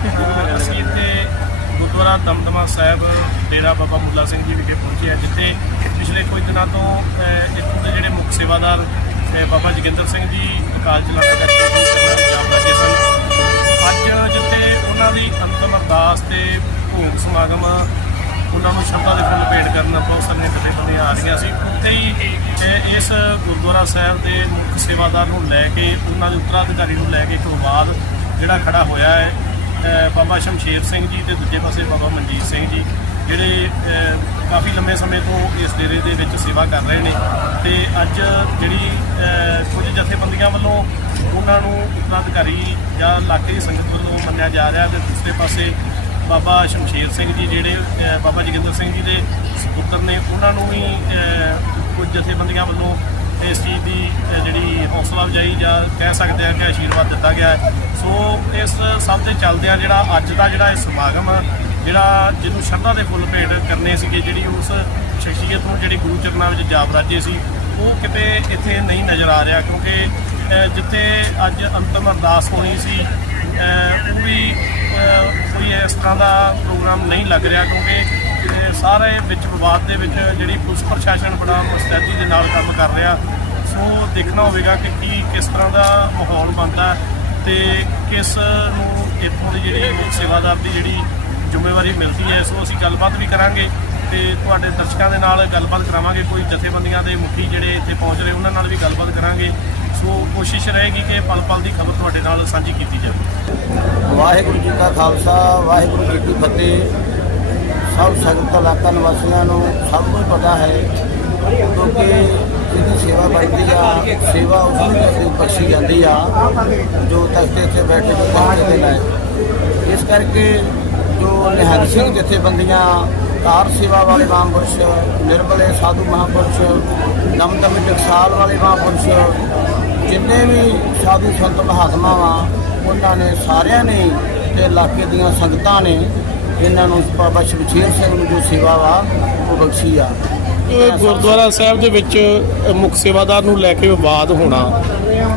ਅਸੀਂ ਇੱਥੇ ਗੁਰਦੁਆਰਾ ਦਮਦਮਾ ਸਾਹਿਬ ਡੇਰਾ ਬਾਬਾ ਮੁੱਲਾ ਸਿੰਘ ਜੀ ਵਿਖੇ ਪਹੁੰਚੇ ਹਾਂ, ਜਿੱਥੇ ਪਿਛਲੇ ਕੁਝ ਦਿਨਾਂ ਤੋਂ ਇੱਥੋਂ ਦੇ ਜਿਹੜੇ ਮੁੱਖ ਸੇਵਾਦਾਰ ਬਾਬਾ ਜੋਗਿੰਦਰ ਸਿੰਘ ਜੀ ਅਕਾਲ ਚਲਾਣਾ ਕਰਕੇ ਪੰਜਾਬ ਲੱਗੇ ਸਨ। ਅੱਜ ਜਿੱਥੇ ਉਹਨਾਂ ਦੀ ਅੰਤਮ ਅਰਦਾਸ ਤੇ ਭੋਗ ਸਮਾਗਮ, ਉਹਨਾਂ ਨੂੰ ਸ਼ਰਧਾ ਦੇ ਫੁੱਲ ਭੇਟ ਕਰਨ ਬਹੁਤ ਸਾਰੀਆਂ ਕਮੇਟੀਆਂ ਆ ਰਹੀਆਂ ਸੀ। ਉੱਥੇ ਹੀ ਇਸ ਗੁਰਦੁਆਰਾ ਸਾਹਿਬ ਦੇ ਮੁੱਖ ਸੇਵਾਦਾਰ ਨੂੰ ਲੈ ਕੇ, ਉਹਨਾਂ ਦੇ ਉੱਤਰਾਧਿਕਾਰੀ ਨੂੰ ਲੈ ਕੇ ਇੱਕ ਵਿਵਾਦ ਜਿਹੜਾ ਖੜਾ ਹੋਇਆ ਹੈ। ਬਾਬਾ ਸ਼ਮਸ਼ੇਰ ਸਿੰਘ ਜੀ ਤੇ ਦੂਜੇ ਪਾਸੇ ਬਾਬਾ ਮਨਜੀਤ ਸਿੰਘ ਜੀ, ਜਿਹੜੇ ਕਾਫੀ ਲੰਮੇ ਸਮੇਂ ਤੋਂ ਇਸ ਡੇਰੇ ਦੇ ਵਿੱਚ ਸੇਵਾ ਕਰ ਰਹੇ ਨੇ ਤੇ ਅੱਜ ਜਿਹੜੀ ਕੁਝ ਜਥੇਬੰਦੀਆਂ ਵੱਲੋਂ ਉਹਨਾਂ ਨੂੰ ਉੱਤਰਾਧਿਕਾਰੀ ਜਾਂ ਇਲਾਕੇ ਦੀ ਸੰਗਤ ਵੱਲੋਂ ਮੰਨਿਆ ਜਾ ਰਿਹਾ ਤੇ ਦੂਸਰੇ ਪਾਸੇ ਬਾਬਾ ਸ਼ਮਸ਼ੇਰ ਸਿੰਘ ਜੀ ਜਿਹੜੇ ਬਾਬਾ ਜੋਗਿੰਦਰ ਸਿੰਘ ਜੀ ਦੇ ਸੁਪੁੱਤਰ ਨੇ, ਉਹਨਾਂ ਨੂੰ ਵੀ ਕੁਝ ਜਥੇਬੰਦੀਆਂ ਵੱਲੋਂ ਇਸ ਚੀਜ਼ ਦੀ ਜਿਹੜੀ ਹੌਸਲਾ ਅਫਜਾਈ ਜਾਂ ਕਹਿ ਸਕਦੇ ਆ ਕਿ ਆਸ਼ੀਰਵਾਦ ਦਿੱਤਾ ਗਿਆ ਸੋ ਇਸ ਸਭ ਦੇ ਚੱਲਦਿਆਂ ਜਿਹੜਾ ਅੱਜ ਦਾ ਜਿਹੜਾ ਇਹ ਸਮਾਗਮ ਆ, ਜਿਹੜਾ ਜਿਹਨੂੰ ਸ਼ਰਧਾ ਦੇ ਫੁੱਲ ਭੇਟ ਕਰਨੇ ਸੀਗੇ ਜਿਹੜੀ ਉਸ ਸ਼ਖਸੀਅਤ ਨੂੰ ਜਿਹੜੀ ਗੁਰੂ ਚਰਨਾਂ ਵਿੱਚ ਜਾਪ ਰਾਜੇ ਸੀ ਉਹ ਕਿਤੇ ਇੱਥੇ ਨਹੀਂ ਨਜ਼ਰ ਆ ਰਿਹਾ ਕਿਉਂਕਿ ਜਿੱਥੇ ਅੱਜ ਅੰਤਮ ਅਰਦਾਸ ਹੋਣੀ ਸੀ ਉਹ ਵੀ ਕੋਈ ਇਸ ਤਰ੍ਹਾਂ ਦਾ ਪ੍ਰੋਗਰਾਮ ਨਹੀਂ ਲੱਗ ਰਿਹਾ ਕਿਉਂਕਿ ਸਾਰੇ ਵਿੱਚ ਵਿਵਾਦ ਦੇ ਵਿੱਚ ਜਿਹੜੀ ਪੁਲਿਸ ਪ੍ਰਸ਼ਾਸਨ ਬੜਾ ਮੁਸਤੈਦੀ ਦੇ ਨਾਲ ਕੰਮ ਕਰ ਰਿਹਾ, ਸੋ ਦੇਖਣਾ ਹੋਵੇਗਾ ਕਿ ਕੀ ਕਿਸ ਤਰ੍ਹਾਂ ਦਾ ਮਾਹੌਲ ਬਣਦਾ ਤੇ ਕਿਸ ਨੂੰ ਇੱਥੋਂ ਦੀ ਜਿਹੜੀ ਸੇਵਾਦਾਰ ਦੀ ਜਿਹੜੀ ਜ਼ਿੰਮੇਵਾਰੀ ਮਿਲਦੀ ਹੈ, ਸੋ ਅਸੀਂ ਗੱਲਬਾਤ ਵੀ ਕਰਾਂਗੇ ਤੇ ਤੁਹਾਡੇ ਦਰਸ਼ਕਾਂ ਦੇ ਨਾਲ ਗੱਲਬਾਤ ਕਰਾਵਾਂਗੇ। ਕੋਈ ਜਥੇਬੰਦੀਆਂ ਦੇ ਮੁਖੀ ਜਿਹੜੇ ਇੱਥੇ ਪਹੁੰਚ ਰਹੇ, ਉਹਨਾਂ ਨਾਲ ਵੀ ਗੱਲਬਾਤ ਕਰਾਂਗੇ। ਸੋ ਕੋਸ਼ਿਸ਼ ਰਹੇਗੀ ਕਿ ਪਲ ਪਲ ਦੀ ਖਬਰ ਤੁਹਾਡੇ ਨਾਲ ਸਾਂਝੀ ਕੀਤੀ ਜਾਵੇ। ਵਾਹਿਗੁਰੂ ਜੀ ਕਾ ਖਾਲਸਾ, ਵਾਹਿਗੁਰੂ ਜੀ ਕੀ ਫਤਿਹ। ਸਭ ਸੰਗਤ ਇਲਾਕਾ ਨਿਵਾਸੀਆਂ ਨੂੰ ਸਭ ਨੂੰ ਪਤਾ ਹੈ ਕਿਉਂਕਿ ਜਿਹਦੀ ਸੇਵਾ ਬਣਦੀ ਆ, ਸੇਵਾ ਉਸ ਨੂੰ ਅਸੀਂ ਬਖਸ਼ੀ ਜਾਂਦੀ ਆ, ਜੋ ਤਖਤੇ ਇੱਥੇ ਬੈਠੇ ਜੋ ਤਖਤੇ ਦੇ ਲਾਇਕ ਇਸ ਕਰਕੇ ਜੋ ਨਿਹੰਗ ਸਿੰਘ ਜਥੇਬੰਦੀਆਂ, ਕਾਰ ਸੇਵਾ ਵਾਲੇ ਮਹਾਂਪੁਰਸ਼, ਨਿਰਮਲੇ ਸਾਧੂ ਮਹਾਂਪੁਰਸ਼ ਨਮਦਮ ਟਕਸਾਲ ਵਾਲੇ ਮਹਾਂਪੁਰਸ਼, ਜਿੰਨੇ ਵੀ ਸਾਧੂ ਸੰਤ ਮਹਾਤਮਾ ਵਾ ਉਹਨਾਂ ਨੇ ਸਾਰਿਆਂ ਨੇ ਤੇ ਇਲਾਕੇ ਦੀਆਂ ਸੰਗਤਾਂ ਨੇ ਇਹਨਾਂ ਨੂੰ ਬਾਬਾ ਸ਼ਮਸ਼ੇਰ ਸਿੰਘ ਨੂੰ ਜੋ ਸੇਵਾ ਵਾ ਉਹ ਬਖਸ਼ੀ ਆ। ਗੁਰਦੁਆਰਾ ਸਾਹਿਬ ਦੇ ਵਿੱਚ ਮੁੱਖ ਸੇਵਾਦਾਰ ਨੂੰ ਲੈ ਕੇ ਵਿਵਾਦ ਹੋਣਾ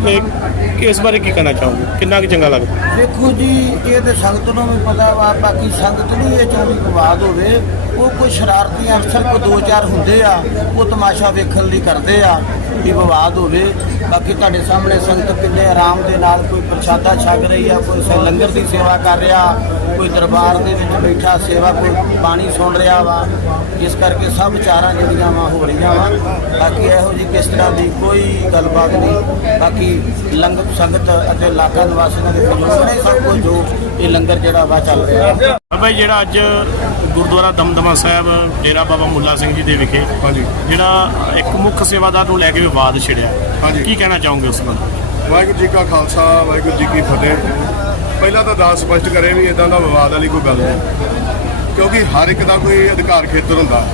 ਇਹ ਇਸ ਬਾਰੇ ਕੀ ਕਹਿਣਾ ਚਾਹੋਗੇ? ਕਿੰਨਾ ਕੁ ਚੰਗਾ ਲੱਗਦਾ? ਦੇਖੋ ਜੀ, ਇਹ ਤੇ ਸੰਗਤ ਨੂੰ ਵੀ ਪਤਾ ਵਾ, ਬਾਕੀ ਸੰਗਤ ਨਹੀਂ ਇਹ ਚਾਹੁੰਦੀ ਵਿਵਾਦ ਹੋਵੇ। ਉਹ ਕੋਈ ਸ਼ਰਾਰਤੀ ਅਫਸਰ, ਕੋਈ ਦੋ ਚਾਰ ਹੁੰਦੇ ਆ, ਉਹ ਤਮਾਸ਼ਾ ਵੇਖਣ ਲਈ ਕਰਦੇ ਆ ਵੀ ਵਿਵਾਦ ਹੋਵੇ। ਬਾਕੀ ਤੁਹਾਡੇ ਸਾਹਮਣੇ ਸੰਗਤ ਕਿੰਨੇ ਆਰਾਮ ਦੇ ਨਾਲ ਕੋਈ ਪ੍ਰਸ਼ਾਦਾ ਛਕ ਰਹੀ ਆ, ਕੋਈ ਲੰਗਰ ਦੀ ਸੇਵਾ ਕਰ ਰਿਹਾ, ਕੋਈ ਦਰਬਾਰ ਦੇ ਵਿੱਚ ਬੈਠਾ ਸੇਵਾ ਕੋਈ ਪਾਣੀ ਸੁਣ ਰਿਹਾ ਵਾ। ਇਸ ਕਰਕੇ ਸਭ ਚਾਰਾਂ ਜਿਹੜੀਆਂ ਵਾ ਹੋ ਰਹੀਆਂ ਵਾ। ਬਾਕੀ ਇਹੋ ਜੀ ਕਿਸ ਤਰ੍ਹਾਂ ਦੀ ਕੋਈ ਗੱਲਬਾਤ ਨਹੀਂ। ਬਾਕੀ ਲੰਗਰ ਸੰਗਤ ਅਤੇ ਇਲਾਕਾ ਨਿਵਾਸੀਆਂ ਦੇ ਸਹਿਯੋਗ ਨੇ ਸਭ ਕੁਝ ਜੋ ਇਹ ਲੰਗਰ ਜਿਹੜਾ ਵਾ ਚੱਲ ਰਿਹਾ ਬਾਬਾ ਜੀ ਜਿਹੜਾ ਅੱਜ ਗੁਰਦੁਆਰਾ ਦਮਦਮਾ ਸਾਹਿਬ ਡੇਰਾ ਬਾਬਾ ਮੁੱਲਾ ਸਿੰਘ ਜੀ ਦੇ ਵਿਖੇ ਹਾਂਜੀ। ਜਿਹੜਾ ਇੱਕ ਮੁੱਖ ਸੇਵਾਦਾਰ ਨੂੰ ਲੈ ਕੇ ਵਿਵਾਦ ਛਿੜਿਆ। ਹਾਂਜੀ। ਕੀ ਕਹਿਣਾ ਚਾਹੋਗੇ ਉਸ ਬਾਰੇ ਵਾਹਿਗੁਰੂ ਜੀ ਕਾ ਖਾਲਸਾ ਵਾਹਿਗੁਰੂ ਜੀ ਕੀ ਫਤਿਹ। ਪਹਿਲਾਂ ਤਾਂ ਦਾਸ ਸਪਸ਼ਟ ਕਰੇ ਵੀ ਇਦਾਂ ਦਾ ਵਿਵਾਦ ਵਾਲੀ ਕੋਈ ਗੱਲ ਨਹੀਂ। ਕਿਉਂਕਿ ਹਰ ਇੱਕ ਦਾ ਕੋਈ ਅਧਿਕਾਰ ਖੇਤਰ ਹੁੰਦਾ।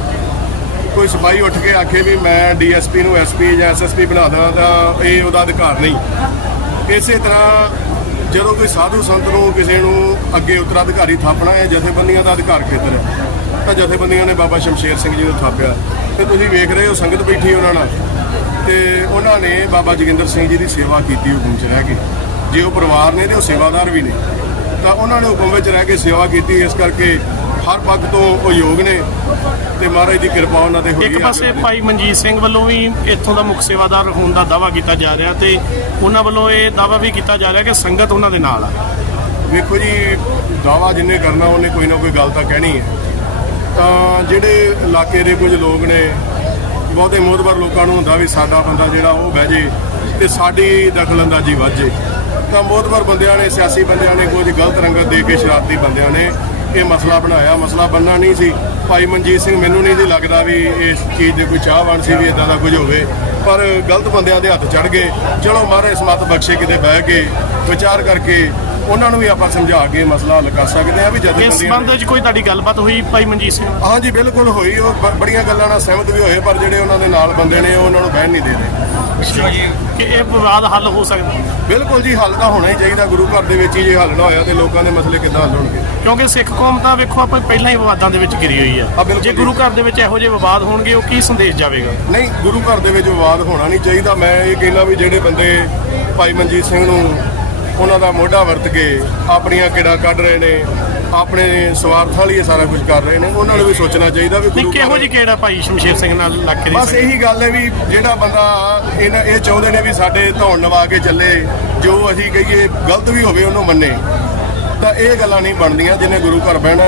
ਕੋਈ ਸਿਪਾਹੀ ਉੱਠ ਕੇ ਆਖੇ ਵੀ ਮੈਂ ਡੀਐਸਪੀ ਨੂੰ ਐਸਪੀ ਜਾਂ ਐਸਐਸਪੀ ਬਣਾ ਦੇਣਾ ਤਾਂ ਇਹ ਉਹਦਾ ਅਧਿਕਾਰ ਨਹੀਂ। ਇਸੇ ਤਰ੍ਹਾਂ ਜਦੋਂ ਕੋਈ ਸਾਧੂ ਸੰਤ ਨੂੰ ਕਿਸੇ ਨੂੰ ਅੱਗੇ ਉਤਰਾਧਿਕਾਰੀ ਥਾਪਣਾ ਹੈ, ਜਥੇਬੰਦੀਆਂ ਦਾ ਅਧਿਕਾਰ ਖੇਤਰ ਹੈ, ਤਾਂ ਜਥੇਬੰਦੀਆਂ ਨੇ ਬਾਬਾ ਸ਼ਮਸ਼ੇਰ ਸਿੰਘ ਜੀ ਨੂੰ ਥਾਪਿਆ। ਤੇ ਤੁਸੀਂ ਵੇਖ ਰਹੇ ਹੋ ਸੰਗਤ ਬੈਠੀ ਉਹਨਾਂ ਨਾਲ। ਤੇ ਉਹਨਾਂ ਨੇ ਬਾਬਾ ਜੋਗਿੰਦਰ ਸਿੰਘ ਜੀ ਦੀ ਸੇਵਾ ਕੀਤੀ ਹੁਕਮ 'ਚ ਰਹਿ ਕੇ। ਜੇ ਉਹ ਪਰਿਵਾਰ ਨੇ ਤੇ ਉਹ ਸੇਵਾਦਾਰ ਵੀ ਨੇ। ਤਾਂ ਉਹਨਾਂ ਨੇ ਹੁਕਮ ਵਿੱਚ ਰਹਿ ਕੇ ਸੇਵਾ ਕੀਤੀ, ਇਸ ਕਰਕੇ ਹਰ ਪੱਖ ਤੋਂ ਉਹ ਯੋਗ ਨੇ ਤੇ ਮਹਾਰਾਜ ਦੀ ਕਿਰਪਾ ਉਹਨਾਂ ਤੇ ਹੋਈ ਇੱਕ। ਪਾਸੇ ਭਾਈ ਮਨਜੀਤ ਸਿੰਘ ਵੱਲੋਂ ਵੀ ਇੱਥੋਂ ਦਾ ਮੁੱਖ ਸੇਵਾਦਾਰ ਹੋਣ ਦਾ ਦਾਵਾ ਕੀਤਾ ਜਾ ਰਿਹਾ ਤੇ ਉਹਨਾਂ ਵੱਲੋਂ ਇਹ ਦਾਵਾ ਵੀ ਕੀਤਾ ਜਾ ਰਿਹਾ ਕਿ ਸੰਗਤ ਉਹਨਾਂ ਦੇ ਨਾਲ ਆ। ਵੇਖੋ ਜੀ ਦਾਵਾ ਜਿੰਨੇ ਕਰਨਾ ਉਹਨੇ ਕੋਈ ਨਾ ਕੋਈ ਗੱਲ ਤਾਂ ਕਹਿਣੀ ਹੈ। ਤਾਂ ਜਿਹੜੇ ਇਲਾਕੇ ਦੇ ਕੁਝ ਲੋਕ ਨੇ ਬਹੁਤੇ ਮੋਦਬਰ ਲੋਕਾਂ ਨੂੰ ਹੁੰਦਾ ਵੀ ਸਾਡਾ ਬੰਦਾ ਜਿਹੜਾ ਉਹ ਬਹਿ ਜੇ ਤੇ ਸਾਡੀ ਦਖਲਅੰਦਾਜ਼ੀ ਵੱਧ ਜੇ। ਤਾਂ ਮੋਦਬਰ ਬੰਦਿਆਂ ਨੇ ਸਿਆਸੀ ਬੰਦਿਆਂ ਨੇ ਕੁਝ ਗਲਤ ਰੰਗਤ ਦੇ ਕੇ ਸ਼ਰਾਰਤੀ ਬੰਦਿਆਂ ਨੇ ਇਹ ਮਸਲਾ ਬਣਾਇਆ ਮਸਲਾ ਬੰਨਾ ਨਹੀਂ ਸੀ। ਭਾਈ ਮਨਜੀਤ ਸਿੰਘ ਮੈਨੂੰ ਨਹੀਂ ਸੀ ਲੱਗਦਾ ਵੀ ਇਸ ਚੀਜ਼ ਦੇ ਕੋਈ ਚਾਹਵਾਨ ਸੀ ਵੀ ਇਦਾਂ ਦਾ ਕੁਝ ਹੋਵੇ। ਪਰ ਗਲਤ ਬੰਦਿਆਂ ਦੇ ਹੱਥ ਚੜ ਗਏ। ਚਲੋ ਮਹਾਰਾਜ ਸਮਤ ਬਖਸ਼ੇ ਕਿਤੇ ਬਹਿ ਕੇ ਵਿਚਾਰ ਕਰਕੇ ਉਹਨਾਂ ਨੂੰ ਵੀ ਆਪਾਂ ਸਮਝਾ ਕੇ ਮਸਲਾ ਹੱਲ ਕਰ ਸਕਦੇ ਆ ਵੀ ਜਦੋਂ ਇਸ ਸੰਬੰਧ ਵਿੱਚ ਕੋਈ ਤੁਹਾਡੀ ਗੱਲਬਾਤ ਹੋਈ ਭਾਈ ਮਨਜੀਤ ਸਿੰਘ? ਹਾਂਜੀ ਬਿਲਕੁਲ ਹੋਈ। ਉਹ ਬੜੀਆਂ ਗੱਲਾਂ ਨਾਲ ਸਹਿਮਤ ਵੀ ਹੋਏ ਪਰ ਜਿਹੜੇ ਉਹਨਾਂ ਦੇ ਨਾਲ ਬੰਦੇ ਨੇ ਉਹ ਉਹਨਾਂ ਨੂੰ ਬਹਿਣ ਨਹੀਂ ਦੇ ਰਹੇ। ਕਿ ਇਹ ਵਿਵਾਦ ਹੱਲ ਹੋ ਸਕਦਾ? ਬਿਲਕੁਲ ਜੀ ਹੱਲ ਤਾਂ ਹੋਣਾ ਹੀ ਚਾਹੀਦਾ। ਗੁਰੂ ਘਰ ਦੇ ਵਿੱਚ ਹੀ ਜੇ ਹੱਲ ਨਾ ਹੋਇਆ ਤੇ ਲੋਕਾਂ ਦੇ ਮਸਲੇ ਕਿੱਦਾਂ ਹੱਲ ਹੋਣਗੇ? ਕਿਉਂਕਿ ਸਿੱਖ ਕੌਮ ਤਾਂ ਵੇਖੋ ਆਪਾਂ ਪਹਿਲਾਂ ਹੀ ਵਿਵਾਦਾਂ ਦੇ ਵਿੱਚ ਘਿਰੀ ਹੋਈ ਹਾਂ, ਹੈ ਬਿਲਕੁਲ ਜੀ। ਗੁਰੂ ਘਰ ਦੇ ਵਿੱਚ ਇਹੋ ਜਿਹੇ ਵਿਵਾਦ ਹੋਣਗੇ ਉਹ ਕੀ ਸੰਦੇਸ਼ ਜਾਵੇਗਾ? ਨਹੀਂ ਗੁਰੂ ਘਰ ਦੇ ਵਿੱਚ ਵਿਵਾਦ ਹੋਣਾ ਨਹੀਂ ਚਾਹੀਦਾ। ਮੈਂ ਇਹ ਕਹਿੰਦਾ ਵੀ ਜਿਹੜੇ ਬੰਦੇ ਭਾਈ ਮਨਜੀਤ ਸਿੰਘ ਨੂੰ ਉਹਨਾਂ ਦਾ ਮੋਢਾ ਵਰਤ ਕੇ ਆਪਣੀਆਂ ਕਿੜਾ ਕੱਢ ਰਹੇ ਨੇ ਆਪਣੇ ਸਵਾਰਥ ਲਈ ਇਹ ਸਾਰਾ ਕੁਝ ਕਰ ਰਹੇ ਨੇ। ਉਹਨਾਂ ਨੂੰ ਵੀ ਸੋਚਣਾ ਚਾਹੀਦਾ ਵੀ ਗੁਰੂ ਕਿਹੋ ਜੀ ਕਿਹੜਾ ਭਾਈ ਸ਼ਮਸ਼ੇਰ ਸਿੰਘ ਨਾਲ ਲੱਗ ਕੇ ਬਸ ਇਹੀ ਗੱਲ ਹੈ ਵੀ ਜਿਹੜਾ ਬੰਦਾ ਇਹਨਾਂ ਇਹ ਚਾਹੁੰਦੇ ਨੇ ਵੀ ਸਾਡੇ ਧੌਣ ਨਵਾ ਕੇ ਚੱਲੇ ਜੋ ਅਸੀਂ ਕਹੀਏ ਗਲਤ ਵੀ ਹੋਵੇ ਉਹਨੂੰ ਮੰਨੇ। ਤਾਂ ਇਹ ਗੱਲਾਂ ਨਹੀਂ ਬਣਦੀਆਂ ਜਿਹਨੇ ਗੁਰੂ ਘਰ ਬਹਿਣਾ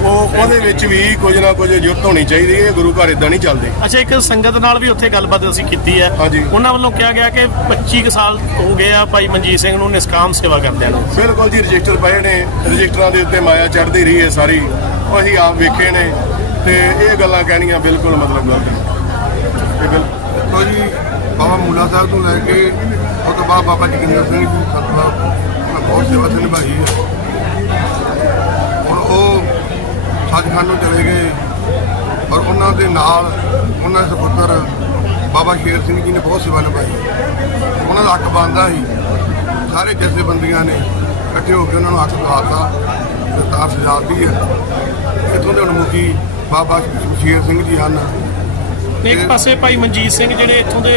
ਉਹ ਉਹਦੇ ਵਿੱਚ ਵੀ ਕੁਝ ਨਾ ਕੁਝ ਜੁਰਤ ਹੋਣੀ ਚਾਹੀਦੀ ਹੈ ਗੁਰੂ ਘਰ ਇਦਾਂ ਨਹੀਂ ਚੱਲਦੇ। ਅੱਛਾ ਇੱਕ ਸੰਗਤ ਨਾਲ ਵੀ ਉੱਥੇ ਗੱਲਬਾਤ ਅਸੀਂ ਕੀਤੀ ਹੈ। ਹਾਂਜੀ। ਉਹਨਾਂ ਵੱਲੋਂ ਕਿਹਾ ਗਿਆ ਕਿ 25 ਕੁ ਸਾਲ ਹੋ ਗਏ ਆ ਭਾਈ ਮਨਜੀਤ ਸਿੰਘ ਨੂੰ ਨਿਸਕਾਮ ਸੇਵਾ ਕਰਦਿਆਂ ਨੂੰ। ਬਿਲਕੁਲ ਜੀ ਰਜਿਸਟਰ ਪਏ ਨੇ ਰਜਿਸਟਰਾਂ ਦੇ ਉੱਤੇ ਮਾਇਆ ਚੜ੍ਹਦੀ ਰਹੀ ਹੈ ਸਾਰੀ। ਉਹ ਅਸੀਂ ਆਪ ਵੇਖੇ ਨੇ ਤੇ ਇਹ ਗੱਲਾਂ ਕਹਿਣੀਆਂ ਬਿਲਕੁਲ ਮਤਲਬ ਗਲਤ ਨੇ। ਇਹ ਬਿਲ ਜੀ ਬਾਬਾ ਮੂਲਾ ਸਾਹਿਬ ਤੋਂ ਲੈ ਕੇ ਉਹ ਤੋਂ ਬਾਅਦ ਬਾਬਾ ਜਗਿੰਦਰ ਸਿੰਘ ਜੀ ਸਤਿਗੁਰੂ ਉਹਨਾਂ ਬਹੁਤ ਸੇਵਾ ਨਿਭਾਈ ਹੈ ਹੁਣ ਉਹ ਸੱਚਖੰਡ ਨੂੰ ਚਲੇ ਗਏ ਔਰ ਉਹਨਾਂ ਦੇ ਨਾਲ ਉਹਨਾਂ ਦੇ ਸੁਪੁੱਤਰ ਬਾਬਾ ਸ਼ੇਰ ਸਿੰਘ ਜੀ ਨੇ ਬਹੁਤ ਸੇਵਾ ਨਿਭਾਈ। ਉਹਨਾਂ ਦਾ ਹੱਕ ਬਣਦਾ ਸੀ। ਸਾਰੇ ਜਥੇਬੰਦੀਆਂ ਨੇ ਇਕੱਠੇ ਹੋ ਕੇ ਉਹਨਾਂ ਨੂੰ ਹੱਕ ਦਿਵਾਤਾ ਦਸਤਾਰ ਸਜਾਤੀ ਹੈ। ਇੱਥੋਂ ਦੇ ਹੁਣ ਮੁਖੀ ਬਾਬਾ ਸ਼ੇਰ ਸਿੰਘ ਜੀ ਹਨ। ਇੱਕ ਪਾਸੇ ਭਾਈ ਮਨਜੀਤ ਸਿੰਘ ਜਿਹੜੇ ਇੱਥੋਂ ਦੇ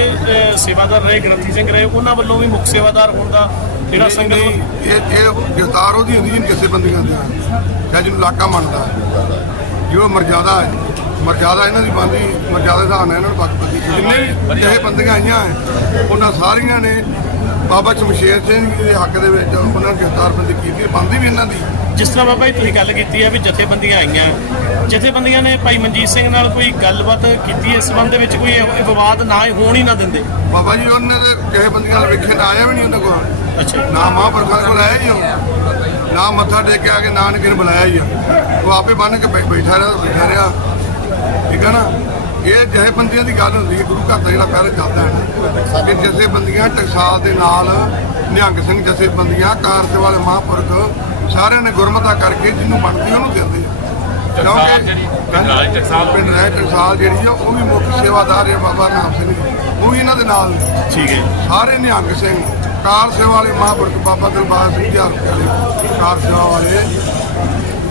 ਸੇਵਾਦਾਰ ਰਹੇ ਗ੍ਰੰਥੀ ਸਿੰਘ ਰਹੇ ਉਹਨਾਂ ਵੱਲੋਂ ਵੀ ਮੁੱਖ ਸੇਵਾਦਾਰ ਹੋਣ ਦਾ ਜਿਹੜਾ ਸੰਗਤ ਇਹ ਇਹ ਗ੍ਰਿਫਤਾਰ ਉਹਦੀ ਹੁੰਦੀ ਜਿਹਨੂੰ ਕਿਸੇ ਬੰਦੀਆਂ ਦੀ ਚਾਹੇ ਜਿਹਨੂੰ ਇਲਾਕਾ ਮੰਨਦਾ। ਜੋ ਮਰਜ਼ਾਦਾ ਹੈ ਮਰਜ਼ਾਦਾ ਇਹਨਾਂ ਦੀ ਬੰਦੀ ਮਰਜ਼ਾਦਾ ਦੇ ਨਾਲ ਇਹਨਾਂ ਨੂੰ ਪੱਕਪਤੀ ਜਿੰਨੇ ਵੀ ਜਿਹੇ ਬੰਦੀਆਂ ਆਈਆਂ ਉਹਨਾਂ ਸਾਰੀਆਂ ਨੇ ਬਾਬਾ ਸ਼ਮਸ਼ੇਰ ਸਿੰਘ ਜੀ ਦੇ ਹੱਕ ਦੇ ਵਿੱਚ ਉਹਨਾਂ ਨੂੰ ਗ੍ਰਿਫਤਾਰਬੰਦੀ ਕੀਤੀ ਬੰਦੀ ਵੀ ਇਹਨਾਂ ਦੀ। ਜਿਸ ਤਰ੍ਹਾਂ ਬਾਬਾ ਜੀ ਤੁਸੀਂ ਗੱਲ ਕੀਤੀ ਹੈ ਵੀ ਜਥੇਬੰਦੀਆਂ ਆਈਆਂ। ਜਥੇਬੰਦੀਆਂ ਨੇ ਭਾਈ ਮਨਜੀਤ ਸਿੰਘ ਨਾਲ ਕੋਈ ਗੱਲਬਾਤ ਕੀਤੀ ਇਸ ਸੰਬੰਧ ਦੇ ਵਿੱਚ ਕੋਈ ਇਹ ਵਿਵਾਦ ਨਾ ਹੋਣ ਹੀ ਨਾ ਦਿੰਦੇ। ਬਾਬਾ ਜੀ ਉਹਨਾਂ ਦੇ ਜਿਹੇ ਬੰਦੀਆਂ ਨਾਲ ਵੇਖੇ ਨਾ ਆਇਆ ਵੀ ਨਹੀਂ ਉਹਨਾਂ ਕੋਲ। ਅੱਛਾ। ਨਾ ਮਹਾਂਪੁਰਖਾਂ ਕੋਲ ਆਇਆ ਹੀ ਉਹ। ਨਾ ਮੱਥਾ ਟੇਕ ਕੇ ਆ ਕੇ ਨਾ ਬੁਲਾਇਆ ਹੀ ਉਹ। ਆਪੇ ਬੰਨ ਕੇ ਬੈਠਾ ਰਿਹਾ ਬੈਠਾ ਰਿਹਾ। ਠੀਕ ਹੈ ਨਾ? ਇਹ ਜਿਹੇ ਬੰਦਿਆਂ ਦੀ ਗੱਲ ਹੁੰਦੀ ਹੈ ਗੁਰੂ ਘਰ ਦਾ ਜਿਹੜਾ ਪਹਿਲੇ ਚੱਲਦਾ ਹੈ ਨਾ ਕਿ ਜਥੇ ਬੰਦੀਆਂ ਟਕਸਾਲ ਦੇ ਨਾਲ ਨਿਹੰਗ ਸਿੰਘ ਜਥੇ ਬੰਦੀਆਂ ਕਾਰਜ ਵਾਲੇ ਮਹਾਂਪੁਰਖ ਸਾਰਿਆਂ ਨੇ ਗੁਰਮਤਾ ਕਰਕੇ ਜਿਹਨੂੰ ਬਣਦੀ ਉਹਨੂੰ ਦਿੰਦੇ ਆ ਕਿਉਂਕਿ ਪਿੰਡ ਰਾਏ ਟਕਸਾਲ ਜਿਹੜੀ ਆ ਉਹ ਵੀ ਮੁੱਖ ਸੇਵਾਦਾਰ ਹੈ ਬਾਬਾ ਨਾਮ ਸਿੰਘ। ਉਹ ਵੀ ਇਹਨਾਂ ਦੇ ਨਾਲ ਨੇ। ਠੀਕ ਹੈ ਸਾਰੇ ਨਿਹੰਗ ਸਿੰਘ ਕਾਰ ਸੇਵਾ ਵਾਲੇ ਮਹਾਂਪੁਰਖ ਬਾਬਾ ਦਿਲਬਾਗ ਸਿੰਘ ਜੀ ਵਾਲੇ ਕਾਰ ਸੇਵਾ ਵਾਲੇ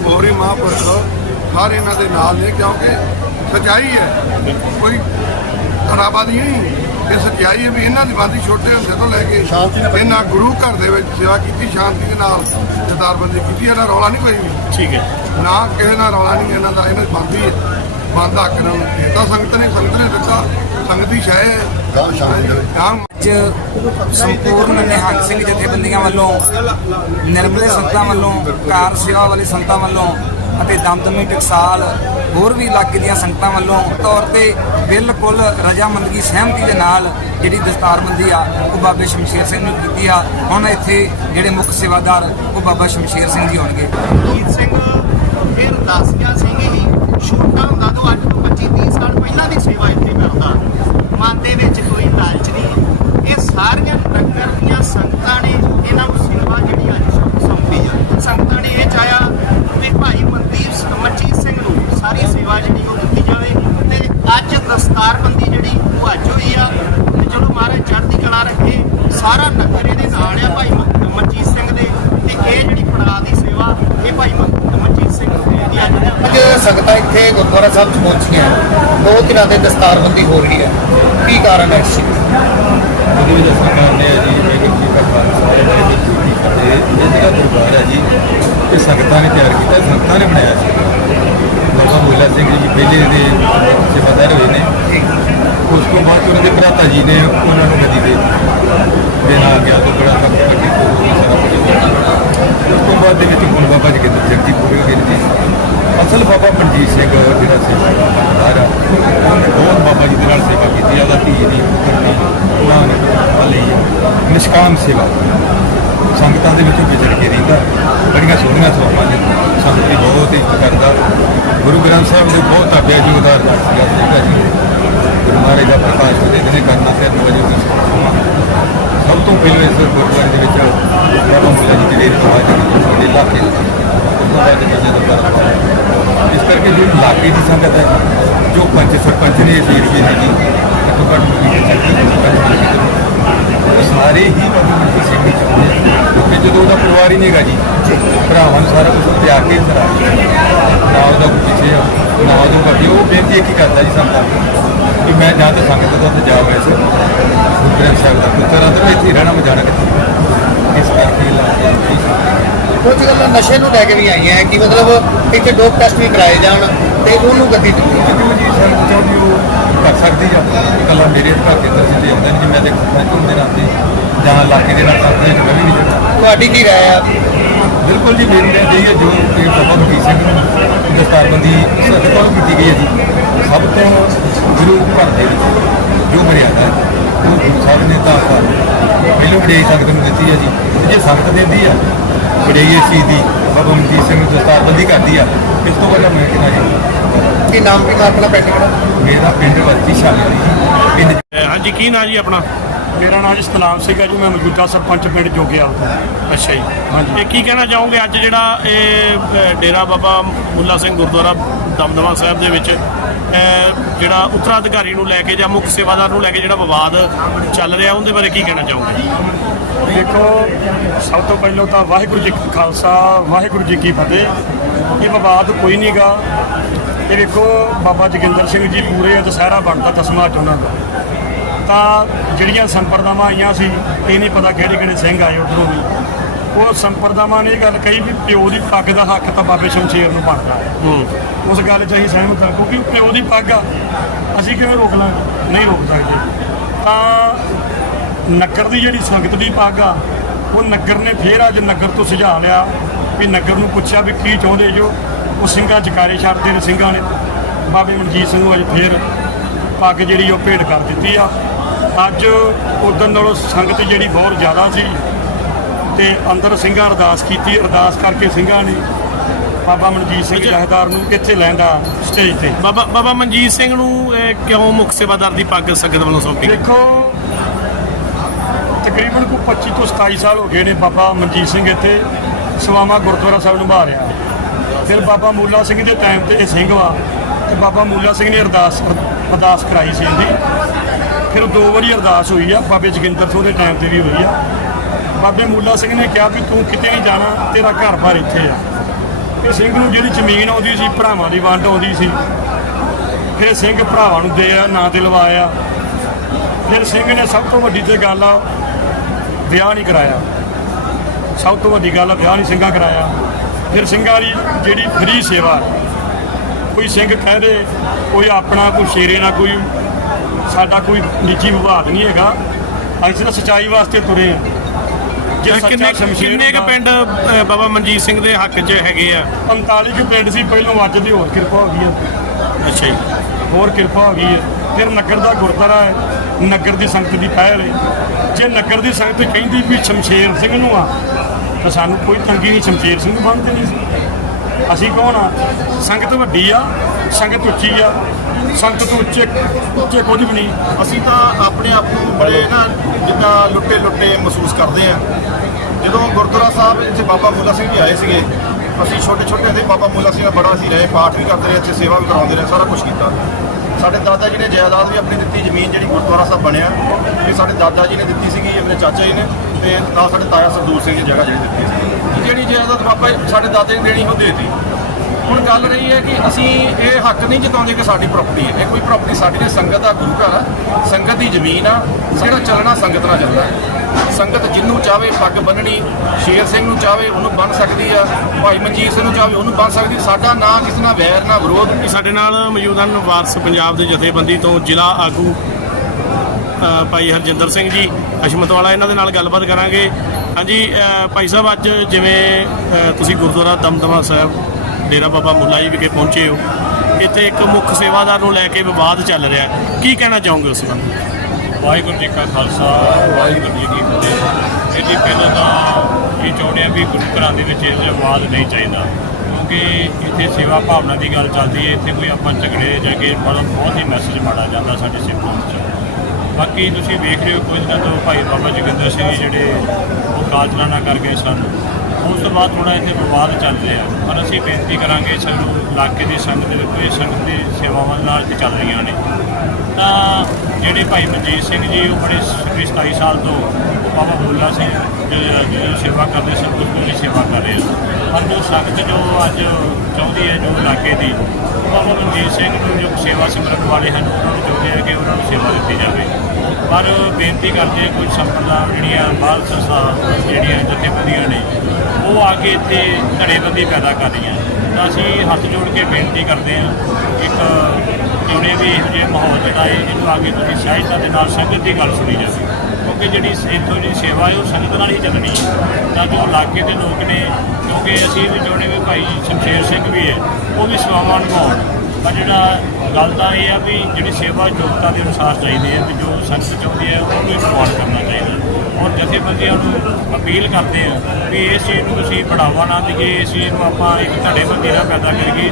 ਹੋਰੀ ਮਹਾਂਪੁਰਖ ਸਾਰੇ ਇਹਨਾਂ ਦੇ ਨਾਲ ਨੇ ਕਿਉਂਕਿ ਸਚਾਈ ਹੈ ਕੋਈ ਖਰਾਬਾਦੀ ਨਹੀਂ ਇਹ ਸਚਾਈ ਹੈ ਵੀ ਇਹਨਾਂ ਦੀ ਬਾਦੀ ਛੋਟੇ ਹੁੰਦੇ ਤੋਂ ਲੈ ਕੇ ਇਹਨਾਂ ਗੁਰੂ ਘਰ ਦੇ ਵਿੱਚ ਸੇਵਾ ਕੀਤੀ ਸ਼ਾਂਤੀ ਦੇ ਨਾਲ ਜਦਾਰਬੰਦੀ ਕੀਤੀ ਇਹਨਾਂ ਰੌਲਾ ਨਹੀਂ ਕੋਈ ਵੀ। ਠੀਕ ਹੈ। ਨਾ ਕਿਸੇ ਨਾਲ ਰੌਲਾ ਨਹੀਂ ਇਹਨਾਂ ਦਾ ਇਹਨਾਂ ਦੀ ਬੰਦੀ ਹੈ। ਬੰਦਾ ਹੱਕ ਨਾਲ ਦਿੱਤਾ ਸੰਗਤ ਨੇ ਸੰਗਤ ਨੇ ਦਿੱਤਾ। ਸੰਗਤ ਦੀ ਸ਼ੈ ਹੈ। ਗਾਂ ਅੱਜ ਸੰਪੂਰਨ ਨਿਹੰਗ ਸਿੰਘ ਜਥੇਬੰਦੀਆਂ ਵੱਲੋਂ ਨਿਰਮਲੇ ਸੰਤਾਂ ਵੱਲੋਂ ਕਾਰ ਸੇਵਾ ਵਾਲੇ ਸੰਤਾਂ ਵੱਲੋਂ ਅਤੇ ਦਮਦਮੀ ਟਕਸਾਲ ਹੋਰ ਵੀ ਇਲਾਕੇ ਦੀਆਂ ਸੰਗਤਾਂ ਵੱਲੋਂ ਤੌਰ ਤੇ ਬਿਲਕੁਲ ਰਜਾਮੰਦਗੀ ਸਹਿਮਤੀ ਦੇ ਨਾਲ ਜਿਹੜੀ ਦਸਤਾਰਬੰਦੀ ਆ, ਉਹ ਬਾਬੇ ਸ਼ਮਸ਼ੇਰ ਸਿੰਘ ਨੂੰ ਕੀਤੀ ਆ। ਹੁਣ ਇੱਥੇ ਜਿਹੜੇ ਮੁੱਖ ਸੇਵਾਦਾਰ, ਉਹ ਬਾਬਾ ਸ਼ਮਸ਼ੇਰ ਸਿੰਘ ਜੀ ਹੋਣਗੇ। ਜੀਤ ਸਿੰਘ ਫਿਰ ਦਾਸੀਆ ਸਿੰਘ ਹੀ ਛੋਟਾ ਹੁੰਦਾ ਤੋਂ ਅੱਜ ਤੋਂ 25 30 ਸਾਲ ਪਹਿਲਾਂ ਦੀ ਸੇਵਾ ਇੱਥੇ ਕਰਦਾ। ਮਨ ਦੇ ਵਿੱਚ ਕੋਈ ਲਾਲਚ ਨਹੀਂ। ਇਹ ਸਾਰੀਆਂ ਨਗਰ ਦੀਆਂ ਸੰਗਤਾਂ ਨੇ ਇਹਨਾਂ ਨੂੰ ਸੇਵਾ ਜਿਹੜੀ ਅੱਜ ਸੌਂਪੀ ਆ। ਸੰਗਤਾਂ ਨੇ ਇਹ ਚਾਹਿਆ ਵੀ ਭਾਈ ਮਨਦੀਪ ਸਿੰਘ- ਮਨਜੀਤ ਸਿੰਘ ਨੂੰ ਸਾਰੀ ਸੇਵਾ ਜਿਹੜੀ ਉਹ ਦਿੱਤੀ ਜਾਵੇ ਤੇ ਅੱਜ ਦਸਤਾਰਬੰਦੀ ਜਿਹੜੀ ਉਹ ਅੱਜ ਹੋਈ ਆ ਤੇ ਚਲੋ ਮਹਾਰਾਜ ਚੜ੍ਹਦੀ ਕਲਾ ਰੱਖੇ ਸਾਰਾ ਨਗਰ ਇਹਦੇ ਨਾਲ ਆ ਭਾਈ ਮ- ਮਨਜੀਤ ਸਿੰਘ ਦੇ ਤੇ ਇਹ ਜਿਹੜੀ ਪੜਾ ਦੀ ਸੇਵਾ ਇਹ ਭਾਈ ਮ- ਮਨਜੀਤ ਸਿੰਘ ਦੀ ਅੱਜ ਅੱਜ ਸੰਗਤਾਂ ਇੱਥੇ ਗੁਰਦੁਆਰਾ ਸਾਹਿਬ 'ਚ ਪਹੁੰਚੀਆਂ। ਦੋ ਦਿਨਾਂ ਦੇ ਦਸਤਾਰਬੰਦੀ ਹੋ ਰਹੀ ਹੈ ਕੀ ਕਾਰਨ ਹੈ ਇਸ ਚੀਜ਼ ਦਾ? ਉਹਦੇ ਵਿੱਚ ਕਰਦੇ ਆ ਜੀ ਜੀ ਕਾ ਖਾਲਸਾ ਵਾਹਿਗੁਰੂ ਜੀ ਕੀ ਫਤਿਹ ਇਹ ਜਿਹੜਾ ਦਰਬਾਰ ਹੈ ਜੀ ਇਹ ਸੰਗਤਾਂ ਨੇ ਤਿਆਰ ਕੀਤਾ, ਸੰਗਤਾਂ ਨੇ ਬਣਾਇਆ ਸੀ। ਬਾਬਾ ਮੋਲਾ ਸਿੰਘ ਜੀ ਪਹਿਲੇ ਦੇ ਸੇਵਾਦਾਰ ਹੋਏ ਨੇ। ਉਸ ਤੋਂ ਬਾਅਦ ਉਹਨਾਂ ਦੇ ਭਰਾਤਾ ਜੀ ਨੇ ਉਹਨਾਂ ਨੂੰ ਗੱਦੀ ਦੇ ਦੇਣਾ ਗਿਆ ਤੋਂ ਬੜਾ ਸਭ ਵੱਡੀ ਸਾਰਾ ਕੁਝ ਉਸ ਤੋਂ ਬਾਅਦ ਦੇ ਵਿੱਚ ਹੁਣ ਬਾਬਾ ਜਗਿੰਦਰ ਸਿੰਘ ਜੀ ਪੂਰੇ ਹੋਏ ਨੇ ਜੀ। ਅਸਲ ਬਾਬਾ ਮਨਜੀਤ ਸਿੰਘ ਜਿਹੜਾ ਸੇਵਾ ਸੇਵਾਦਾਰ ਆ। ਉਹਨੇ ਬਹੁਤ ਬਾਬਾ ਜੀ ਦੇ ਨਾਲ ਸੇਵਾ ਕੀਤੀ ਆ ਉਹਦਾ ਧੀ ਦੀ ਕਰਨੀ ਨੇ ਵਾਲੀ ਨਿਸ਼ਕਾਮ ਸੇਵਾ। ਸੰਗਤਾਂ ਦੇ ਵਿੱਚੋਂ ਵਿਚਰ ਕੇ ਰਹਿੰਦਾ। ਬੜੀਆਂ ਸੋਹਣੀਆਂ ਸੇਵਾਵਾਂ ਨੇ। ਸੰਗਤ ਦੀ ਬਹੁਤ ਇੱਜ਼ਤ ਕਰਦਾ। ਗੁਰੂ ਗ੍ਰੰਥ ਸਾਹਿਬ ਦੇ ਬਹੁਤ ਆਗਿਆ ਜੀ ਉਦਾਹਰਨ ਸੀਗਾ ਸੀਗਾ ਜੀ ਗੁਰੂ ਮਹਾਰਾਜ ਦਾ ਪ੍ਰਕਾਸ਼ ਦੇ ਦਿਨੇ ਕਰਨਾ ਤੇ 9 ਵਜੇ ਉਹਦੀ ਸਭ ਤੋਂ ਪਹਿਲਾਂ ਇਸ ਗੁਰਦੁਆਰੇ ਦੇ ਵਿੱਚ ਬਾਬਾ ਮੁੱਲਾ ਜੀ ਦੇ ਰਖਵਾ ਜੀ ਸਾਡੇ ਇਲਾਕੇ ਦੇ ਉਸ ਤੋਂ ਬਾਅਦ ਜੀ ਦਾ ਦਰਬਾਰ ਇਸ ਕਰਕੇ ਜਿਹੜੀ ਸੰਗਤ ਹੈ ਜੋ ਪੰਚ ਸਰਪੰਚ ਨੇ ਇਸ ਏਰੀਏ ਦੇ ਜੀ ਘੱਟੋ ਘੱਟ ਵੀ ਚੱਲਦੀ ਸਾਰੇ ਹੀ ਬਾਬਾ ਮਨਜੀਤ ਸਿੰਘ ਕਿਉਂਕਿ ਜਦੋਂ ਉਹਦਾ ਪਰਿਵਾਰ ਹੀ ਨਹੀਂਗਾ ਜੀ, ਭਰਾਵਾਂ ਨੂੰ ਸਾਰਾ ਕੁਝ ਤਿਆਗ ਕੇ ਅੰਦਰ ਆ ਗਿਆ। ਨਾ ਉਹਦਾ ਪਿੱਛੇ ਆ, ਨਾ ਉਹਦਾ ਵੱਡੀ ਉਹ ਬੇਨਤੀ ਇੱਕ ਹੀ ਕਰਦਾ ਜੀ ਸੰਗਤਾਂ ਨੂੰ ਕਿ ਮੈਂ ਜਾਂ ਤਾਂ ਸੰਗਤ ਦਾ ਤੇ ਜਾ ਵੈਸੇ ਗੁਰੂ ਗ੍ਰੰਥ ਸਾਹਿਬ ਦਾ ਪੁੱਤਰ ਆ ਤੇ ਮੈਂ ਇੱਥੇ ਰਹਿਣਾ ਮੈਂ ਜਾਣਾ ਕਿੱਥੇ ਇਸ ਕਰਕੇ ਕੁਝ ਗੱਲਾਂ ਨਸ਼ੇ ਨੂੰ ਲੈ ਕੇ ਵੀ ਆਈਆਂ, ਕਿ ਮਤਲਬ ਇੱਥੇ ਡੋਪ ਟੈਸਟ ਵੀ ਕਰਾਏ ਜਾਣ। ਤੇ ਉਹਨੂੰ ਗੱਦੀ ਦਿੱਤੀ। ਕਿਉਂਕਿ ਜੀ? ਸਰ ਕਿਉਂਕਿ ਉਹ ਕਰ ਸਕਦੀ ਆ। ਇਕੱਲਾ ਮੇਰੇ ਘਰ ਦੇ ਅੰਦਰ ਜਿੱਦੇ ਆਉਂਦੇ ਨੇ ਜਿਵੇਂ ਦੇ ਸਰਪੰਚ ਦੇ ਨਾਤੇ ਜਾਂ ਇਲਾਕੇ ਦੇ ਨਾਲ ਕਰਦੇ ਨੇ ਵੀ ਨਹੀਂ ਤੁਹਾਡੀ ਕੀ ਰਾਏ ਆ? ਬਿਲਕੁਲ ਜੀ ਮੇਰੀ ਰਾਏ ਇਹ ਹੈ ਜੋ ਕਿ ਬਾਬਾ ਮਜੀਦ ਸਿੰਘ ਨੂੰ ਦਸਤਾਰਬੰਦੀ ਸਾਡੇ ਕੋਲ ਕੀਤੀ ਗਈ ਹੈ ਜੀ। ਸਭ ਤੋਂ ਗੁਰੂ ਘਰ ਦੇ ਵਿੱਚ ਜੋ ਮਰਿਆਦਾ ਹੈ ਉਹ ਗੁਰੂ ਸਾਹਿਬ ਨੇ ਤਾਂ ਪਹਿਲੋਂ ਵਡਿਆਈ ਸੰਗਤ ਨੂੰ ਦਿੱਤੀ ਹੈ ਜੀ। ਜੇ ਸੰਗਤ ਦਿੰਦੀ ਆ। ਇਸ ਚੀਜ਼ ਦੀ ਬਾਬਾ ਮਜੀਦ ਸਿੰਘ ਨੂੰ ਦਸਤਾਰਬੰਦੀ ਕਰਦੀ ਆ। ਇਸ ਤੋਂ ਵੱਡਾ ਮੈਂ ਕਿਹਾ ਜੀ? ਕੀ ਨਾਮ ਕੀ ਆਪਣਾ ਪਿੰਡ ਕਿਹੜਾ? ਮੇਰਾ ਪਿੰਡ ਵਰਤੀ ਸ਼ਾਲੇ ਜੀ। ਪਿੰਡ ਹਾਂਜੀ ਕੀ ਨਾਂ ਜੀ ਆਪਣਾ? ਮੇਰਾ ਨਾਮ ਜੀ ਸਤਨਾਮ ਸਿੰਘ ਹੈ ਜੀ ਮੈਂ ਮੌਜੂਦਾ ਸਰਪੰਚ ਪਿੰਡ ਜੋਗਿਆਲ ਤੋਂ। ਅੱਛਾ ਜੀ। ਹਾਂਜੀ। ਇਹ ਕੀ ਕਹਿਣਾ ਚਾਹੋਗੇ ਅੱਜ ਜਿਹੜਾ ਇਹ ਡੇਰਾ ਬਾਬਾ ਮੁੱਲਾ ਸਿੰਘ ਗੁਰਦੁਆਰਾ ਦਮਦਮਾ ਸਾਹਿਬ ਦੇ ਵਿੱਚ ਜਿਹੜਾ ਉੱਤਰਾਧਿਕਾਰੀ ਨੂੰ ਲੈ ਕੇ ਜਾਂ ਮੁੱਖ ਸੇਵਾਦਾਰ ਨੂੰ ਲੈ ਕੇ ਜਿਹੜਾ ਵਿਵਾਦ ਚੱਲ ਰਿਹਾ ਉਹਦੇ ਬਾਰੇ ਕੀ ਕਹਿਣਾ ਚਾਹੋਗੇ? ਦੇਖੋ ਸਭ ਤੋਂ ਪਹਿਲਾਂ ਤਾਂ ਵਾਹਿਗੁਰੂ ਜੀ ਕਾ ਖਾਲਸਾ ਵਾਹਿਗੁਰੂ ਜੀ ਕੀ ਫਤਿਹ। ਇਹ ਵਿਵਾਦ ਕੋਈ ਨਹੀਂਗਾ ਇਹ ਵੇਖੋ ਬਾਬਾ ਜੋਗਿੰਦਰ ਸਿੰਘ ਜੀ ਪੂਰੇ ਦੁਸਹਿਰਾ ਬਣਦਾ ਦਸਵਾਂ ਚ ਉਹਨਾਂ ਦਾ। ਤਾਂ ਜਿਹੜੀਆਂ ਸੰਪਰਦਾਵਾਂ ਆਈਆਂ ਸੀ ਇਹ ਨਹੀਂ ਪਤਾ ਕਿਹੜੇ ਕਿਹੜੇ ਸਿੰਘ ਆਏ ਉਧਰੋਂ ਵੀ। ਉਹ ਸੰਪਰਦਾਵਾਂ ਨੇ ਇਹ ਗੱਲ ਕਹੀ ਵੀ ਪਿਓ ਦੀ ਪੱਗ ਦਾ ਹੱਕ ਤਾਂ ਬਾਬੇ ਸ਼ਮਸ਼ੇਰ ਨੂੰ ਬਣਦਾ। ਉਸ ਗੱਲ 'ਚ ਅਸੀਂ ਸਹਿਮਤ ਹਾਂ ਕਿਉਂਕਿ ਪਿਓ ਦੀ ਪੱਗ ਆ। ਅਸੀਂ ਕਿਵੇਂ ਰੋਕ ਲਾਂਗੇ? ਨਹੀਂ ਰੋਕ ਸਕਦੇ। ਤਾਂ ਨਗਰ ਦੀ ਜਿਹੜੀ ਸੰਗਤ ਦੀ ਪੱਗ ਆ ਉਹ ਨਗਰ ਨੇ ਫੇਰ ਅੱਜ ਨਗਰ ਤੋਂ ਸੁਝਾ ਲਿਆ ਵੀ ਨਗਰ ਨੂੰ ਪੁੱਛਿਆ ਵੀ ਕੀ ਚਾਹੁੰਦੇ ਜੋ। ਉਹ ਸਿੰਘਾਂ ਜਕਾਰੇ ਛੱਡਦੇ ਨੇ ਸਿੰਘਾਂ ਨੇ। ਬਾਬੇ ਮਨਜੀਤ ਸਿੰਘ ਨੂੰ ਅੱਜ ਫੇਰ ਪੱਗ ਜਿਹੜੀ ਉਹ ਭੇਟ ਕਰ ਦਿੱਤੀ ਆ। ਅੱਜ ਉਦੋਂ ਨਾਲੋਂ ਸੰਗਤ ਜਿਹੜੀ ਬਹੁਤ ਜ਼ਿਆਦਾ ਸੀ ਤੇ ਅੰਦਰ ਸਿੰਘਾਂ ਅਰਦਾਸ ਕੀਤੀ ਅਰਦਾਸ ਕਰਕੇ ਸਿੰਘਾਂ ਨੇ ਬਾਬਾ ਮਨਜੀਤ ਸਿੰਘ ਜਹਦਾਰ ਨੂੰ ਇੱਥੇ ਲੈਂਦਾ ਸਟੇਜ ਤੇ। ਬਾਬਾ ਬਾਬਾ ਮਨਜੀਤ ਸਿੰਘ ਨੂੰ ਕਿਉਂ ਮੁੱਖ ਸੇਵਾਦਾਰ ਦੀ ਪੱਗ ਸੰਗਤ ਵੱਲੋਂ ਸੌਂਪੀ? ਦੇਖੋ ਤਕਰੀਬਨ ਕੋ 25 ਤੋਂ 27 ਸਾਲ ਹੋ ਗਏ ਨੇ ਬਾਬਾ ਮਨਜੀਤ ਸਿੰਘ ਇੱਥੇ ਸਵਾਮਾ ਗੁਰਦੁਆਰਾ ਸਾਹਿਬ ਨਿਭਾ ਰਿਹਾ ਫਿਰ ਬਾਬਾ ਮੂਲਾ ਸਿੰਘ ਦੇ ਟਾਈਮ ਤੇ ਇਹ ਸਿੰਘ ਵਾ ਤੇ ਬਾਬਾ ਮੂਲਾ ਸਿੰਘ ਨੇ ਅਰਦਾਸ ਅਰਦਾਸ ਕਰਾਈ ਸੀ ਇਹਦੀ। ਫਿਰ ਦੋ ਵਾਰੀ ਅਰਦਾਸ ਹੋਈ ਆ, ਬਾਬੇ ਜੋਗਿੰਦਰ ਸਿੰਘ ਦੇ ਟਾਈਮ ਤੇ ਵੀ ਹੋਈ ਆ। ਬਾਬੇ ਮੂਲਾ ਸਿੰਘ ਨੇ ਕਿਹਾ ਵੀ ਤੂੰ ਕਿਤੇ ਨਹੀਂ ਜਾਣਾ, ਤੇਰਾ ਘਰ ਬਾਰ ਇੱਥੇ ਆ। ਇਹ ਸਿੰਘ ਨੂੰ ਜਿਹੜੀ ਜ਼ਮੀਨ ਆਉਂਦੀ ਸੀ, ਭਰਾਵਾਂ ਦੀ ਵੰਡ ਆਉਂਦੀ ਸੀ, ਫਿਰ ਸਿੰਘ ਭਰਾਵਾਂ ਨੂੰ ਦੇ ਆ ਨਾਂ ਤੇ ਲਵਾਇਆ। ਫਿਰ ਸਿੰਘ ਨੇ ਸਭ ਤੋਂ ਵੱਡੀ ਤੇ ਗੱਲ ਆ ਵਿਆਹ ਨਹੀਂ ਕਰਾਇਆ। ਸਭ ਤੋਂ ਵੱਡੀ ਗੱਲ ਆ ਵਿਆਹ ਨਹੀਂ ਸਿੰਘਾਂ ਕਰਾਇਆ। ਫਿਰ ਸਿੰਘਾਂ ਦੀ ਜਿਹੜੀ ਫਰੀ ਸੇਵਾ ਕੋਈ ਸਿੰਘ ਕਹਿ ਦੇ ਕੋਈ ਆਪਣਾ ਕੋਈ ਸ਼ੇਰੇ ਨਾਲ ਕੋਈ ਸਾਡਾ ਕੋਈ ਨਿੱਜੀ ਵਿਵਾਦ ਨਹੀਂ ਹੈਗਾ। ਅਸੀਂ ਤਾਂ ਸਚਾਈ ਵਾਸਤੇ ਤੁਰੇ ਆ। ਜੇ ਕਿੰਨੇ ਕਿੰਨੇ ਕੁ ਪਿੰਡ ਬਾਬਾ ਮਨਜੀਤ ਸਿੰਘ ਦੇ ਹੱਕ 'ਚ ਹੈਗੇ ਆ? 45 ਕੁ ਪਿੰਡ ਸੀ ਪਹਿਲੋਂ ਅੱਜ ਦੀ ਹੋਰ ਕਿਰਪਾ ਹੋ ਗਈ ਹੈ ਅੱਛਾ ਜੀ। ਹੋਰ ਕਿਰਪਾ ਹੋ ਗਈ ਹੈ। ਫਿਰ ਨਗਰ ਦਾ ਗੁਰਦੁਆਰਾ ਹੈ। ਨਗਰ ਦੀ ਸੰਗਤ ਦੀ ਪਹਿਲ ਹੈ। ਜੇ ਨਗਰ ਦੀ ਸੰਗਤ ਕਹਿੰਦੀ ਵੀ ਸ਼ਮਸ਼ੇਰ ਸਿੰਘ ਨੂੰ ਆ, ਤਾਂ ਸਾਨੂੰ ਕੋਈ ਤੰਗੀ ਨਹੀਂ, ਸ਼ਮਸ਼ੇਰ ਸਿੰਘ ਨੂੰ ਬੰਨ੍ਹਦੇ ਨਹੀਂ ਸੀ। ਅਸੀਂ ਕੌਣ ਆ? ਸੰਗਤ ਵੱਡੀ ਆ, ਸੰਗਤ ਉੱਚੀ ਆ। ਸੰਗਤ ਤੋਂ ਉੱਚੇ ਉੱਚੇ ਕੁਝ ਵੀ ਨਹੀਂ। ਅਸੀਂ ਤਾਂ ਆਪਣੇ ਆਪ ਨੂੰ ਬੜੇ ਨਾ ਜਿੱਦਾਂ ਲੁੱਟੇ ਲੁੱਟੇ ਮਹਿਸੂਸ ਕਰਦੇ ਆ। ਜਦੋਂ ਗੁਰਦੁਆਰਾ ਸਾਹਿਬ ਇੱਥੇ ਬਾਬਾ ਮੁੱਲਾ ਸਿੰਘ ਜੀ ਆਏ ਸੀਗੇ ਅਸੀਂ ਛੋਟੇ ਛੋਟੇ ਹੁੰਦੇ ਬਾਬਾ ਮੁੱਲਾ ਸਿੰਘ ਬੜਾ ਅਸੀਂ ਰਹੇ, ਪਾਠ ਵੀ ਕਰਦੇ ਰਹੇ, ਇੱਥੇ ਸੇਵਾ ਵੀ ਕਰਾਉਂਦੇ ਰਹੇ, ਸਾਰਾ ਕੁਝ ਕੀਤਾ। ਸਾਡੇ ਦਾਦਾ ਜੀ ਨੇ ਜਾਇਦਾਦ ਵੀ ਆਪਣੀ ਦਿੱਤੀ, ਜ਼ਮੀਨ ਜਿਹੜੀ ਗੁਰਦੁਆਰਾ ਸਾਹਿਬ ਬਣਿਆ ਇਹ ਸਾਡੇ ਦਾਦਾ ਜੀ ਨੇ ਦਿੱਤੀ ਸੀਗੀ, ਆਪਣੇ ਚਾਚਾ ਜੀ ਨੇ, ਤੇ ਨਾਲ ਸਾਡੇ ਤਾਇਆ ਸਰਦੂਰ ਸਿੰਘ ਦੀ ਜਗ੍ਹਾ ਜਿਹੜੀ ਦਿੱਤੀ ਸੀ ਜਿਹੜੀ ਜਾਇਦਾਦ ਬਾਬਾ ਸਾਡੇ ਦਾਦੇ ਨੇ ਦੇਣੀ ਹੁੰਦੀ ਸੀ ਹੁਣ ਗੱਲ ਰਹੀ ਹੈ ਕਿ ਅਸੀਂ ਇਹ ਹੱਕ ਨਹੀਂ ਜਤਾਉਂਦੇ ਕਿ ਸਾਡੀ ਪ੍ਰਾਪਰਟੀ ਹੈ। ਇਹ ਕੋਈ ਪ੍ਰਾਪਰਟੀ ਸਾਡੀ ਨਹੀਂ ਸੰਗਤ ਦਾ ਗੁਰੂ ਘਰ ਆ। ਸੰਗਤ ਦੀ ਜ਼ਮੀਨ ਆ, ਜਿਹੜਾ ਚੱਲਣਾ ਸੰਗਤ ਨਾਲ ਚੱਲਦਾ ਹੈ। ਸੰਗਤ ਜਿੰਨੂੰ ਚਾਵੇ ਪੱਗ ਬੰਨਣੀ ਸ਼ੇਰ ਸਿੰਘ ਨੂੰ ਚਾਵੇ ਉਹਨੂੰ ਬੰਨ ਸਕਦੀ ਆ, ਭਾਈ ਮਨਜੀਤ ਸਿੰਘ ਨੂੰ ਚਾਵੇ ਉਹਨੂੰ ਬੰਨ ਸਕਦੀ, ਸਾਡਾ ਨਾ ਕਿਸੇ ਨਾਲ ਵੈਰ, ਨਾ ਵਿਰੋਧ। ਸਾਡੇ ਨਾਲ ਮੌਜੂਦ ਹਨ ਵਾਰਸ ਪੰਜਾਬ ਦੇ ਜਥੇਬੰਦੀ ਤੋਂ ਜ਼ਿਲ੍ਹਾ ਆਗੂ ਭਾਈ ਹਰਜਿੰਦਰ ਸਿੰਘ ਜੀ। ਹਸ਼ਮਤ ਵਾਲਾ ਇਹਨਾਂ ਦੇ ਨਾਲ ਗੱਲਬਾਤ ਕਰਾਂਗੇ। ਹਾਂਜੀ ਭਾਈ ਸਾਹਿਬ, ਅੱਜ ਜਿਵੇਂ ਤੁਸੀਂ ਗੁਰਦੁਆਰਾ ਦਮਦਮਾ ਸਾਹਿਬ ਡੇਰਾ ਬਾਬਾ ਮੁੱਲਾ ਜੀ ਵਿਖੇ ਪਹੁੰਚੇ ਹੋ। ਇੱਥੇ ਇੱਕ ਮੁੱਖ ਸੇਵਾਦਾਰ ਨੂੰ ਲੈ ਕੇ ਵਿਵਾਦ ਚੱਲ ਰਿਹਾ ਕੀ ਕਹਿਣਾ ਚਾਹੋਗੇ ਉਸ ਬਾਰੇ? ਵਾਹਿਗੁਰੂ ਜੀ ਕਾ ਖਾਲਸਾ, ਵਾਹਿਗੁਰੂ ਜੀ ਕੀ ਫਤਿਹ। ਇਹ ਪਹਿਲਾਂ ਤਾਂ ਇਹ ਚਾਹੁੰਦੇ ਆ ਵੀ ਗੁਰੂ ਘਰਾਂ ਦੇ ਵਿੱਚ ਇਹ ਵਿਵਾਦ ਨਹੀਂ ਚਾਹੀਦਾ। ਕਿਉਂਕਿ ਇੱਥੇ ਸੇਵਾ ਭਾਵਨਾ ਦੀ ਗੱਲ ਚੱਲਦੀ ਹੈ। ਇੱਥੇ ਕੋਈ ਆਪਾਂ ਝਗੜੇ ਜਾ ਕੇ ਮਤਲਬ ਬਹੁਤ ਹੀ ਮੈਸੇਜ ਮਾੜਾ ਜਾਂਦਾ ਸਾਡੇ ਸਿੱਖਾਂ ਵਿੱਚ ਬਾਕੀ ਤੁਸੀਂ ਵੇਖ ਰਹੇ ਹੋ ਕੁਝ ਦਿਨਾਂ ਤੋਂ ਭਾਈ ਬਾਬਾ ਜੋਗਿੰਦਰ ਸਿੰਘ ਜੀ ਜਿਹੜੇ ਉਹ ਕਾਲ ਚਲਾਣਾ ਕਰ ਗਏ ਸਨ। ਉਸ ਤੋਂ ਬਾਅਦ ਥੋੜਾ ਇੱਥੇ ਵਿਵਾਦ ਚੱਲ ਰਿਹਾ ਪਰ ਅਸੀਂ ਬੇਨਤੀ ਕਰਾਂਗੇ ਸਾਨੂੰ ਇਲਾਕੇ ਦੀ ਸੰਗਤ ਦੇ ਵਿੱਚ ਸੰਗਤ ਦੀ ਸੇਵਾਵਾਂ ਨਾਲ ਇੱਥੇ ਚੱਲ ਰਹੀਆਂ ਨੇ। ਤਾਂ ਜਿਹੜੇ ਭਾਈ ਮਨਜੀਤ ਸਿੰਘ ਜੀ, ਉਹ ਬੜੇ 27 ਸਾਲ ਤੋਂ ਬਾਬਾ ਬੋਲਾ ਸਿੰਘ ਜੋ- ਜੋ ਸੇਵਾ ਕਰਦੇ ਸੰਤੁਸ਼ਟ ਦੀ ਸੇਵਾ ਕਰ ਰਹੇ ਹਾਂ। ਪਰ ਜੋ ਸੰਗਤ ਜੋ ਅੱਜ ਚਾਹੁੰਦੀ ਹੈ, ਜੋ ਇਲਾਕੇ ਦੀ ਬਾਬਾ ਮਨਜੀਤ ਸਿੰਘ ਨੂੰ ਜੋ ਸੇਵਾ ਸਿਮਰਨ ਵਾਲੇ ਹਨ, ਉਹਨਾਂ ਨੂੰ ਚਾਹੁੰਦੇ ਆ ਕਿ ਉਹਨਾਂ ਨੂੰ ਸੇਵਾ ਦਿੱਤੀ ਜਾਵੇ। ਪਰ ਬੇਨਤੀ ਕਰਦੇ ਆ ਕੋਈ ਸੰਪਰਦਾ ਜਿਹੜੀਆਂ ਬਾਲ ਸੰਸਥਾ ਜਿਹੜੀਆਂ ਜਥੇਬੰਦੀਆਂ ਨੇ, ਉਹ ਆ ਕੇ ਇੱਥੇ ਧੜੇਬੰਦੀ ਪੈਦਾ ਕਰ ਰਹੀਆਂ। ਤਾਂ ਅਸੀਂ ਹੱਥ ਜੋੜ ਕੇ ਬੇਨਤੀ ਕਰਦੇ ਹਾਂ, ਇੱਕ ਚਾਹੁੰਦੇ ਵੀ ਇਹੋ ਜਿਹੇ ਮਾਹੌਲ ਜਿਹੜਾ ਹੈ ਇਹਨੂੰ ਆ ਕੇ ਤੁਸੀਂ ਸਹਾਇਤਾ ਦੇ ਨਾਲ ਸੰਗਤ ਦੀ ਗੱਲ ਸੁਣੀ ਜਾਵੇ। ਕਿਉਂਕਿ ਜਿਹੜੀ ਇੱਥੋਂ ਦੀ ਸੇਵਾ ਹੈ, ਉਹ ਸੰਗਤ ਨਾਲ ਹੀ ਚੱਲਣੀ ਹੈ। ਤਾਂ ਜੋ ਇਲਾਕੇ ਦੇ ਲੋਕ ਨੇ, ਕਿਉਂਕਿ ਅਸੀਂ ਵੀ ਚਾਹੁੰਦੇ ਵੀ ਭਾਈ ਸ਼ਮਸ਼ੇਰ ਸਿੰਘ ਵੀ ਹੈ, ਉਹ ਵੀ ਸੇਵਾਵਾਂ ਨਿਭਾਉਣ। ਪਰ ਜਿਹੜਾ ਗੱਲ ਤਾਂ ਇਹ ਆ ਵੀ ਜਿਹੜੀ ਸੇਵਾ ਯੋਗਤਾ ਦੇ ਅਨੁਸਾਰ ਚਾਹੀਦੀ ਹੈ ਕਿ ਜੋ ਸੰਗਤ ਚਾਹੁੰਦੀ ਹੈ, ਉਹਨੂੰ ਵੀ ਪ੍ਰਵਾਨ ਕਰਨਾ ਚਾਹੀਦਾ। ਔਰ ਜਥੇਬੰਦੀਆਂ ਨੂੰ ਅਪੀਲ ਕਰਦੇ ਆ ਵੀ ਇਸ ਚੀਜ਼ ਨੂੰ ਅਸੀਂ ਬੜਾਵਾ ਨਾ ਦਈਏ, ਇਸ ਚੀਜ਼ ਨੂੰ ਆਪਾਂ ਇੱਕ ਧੜੇਬੰਦੀ ਨਾ ਪੈਦਾ ਕਰੀਏ।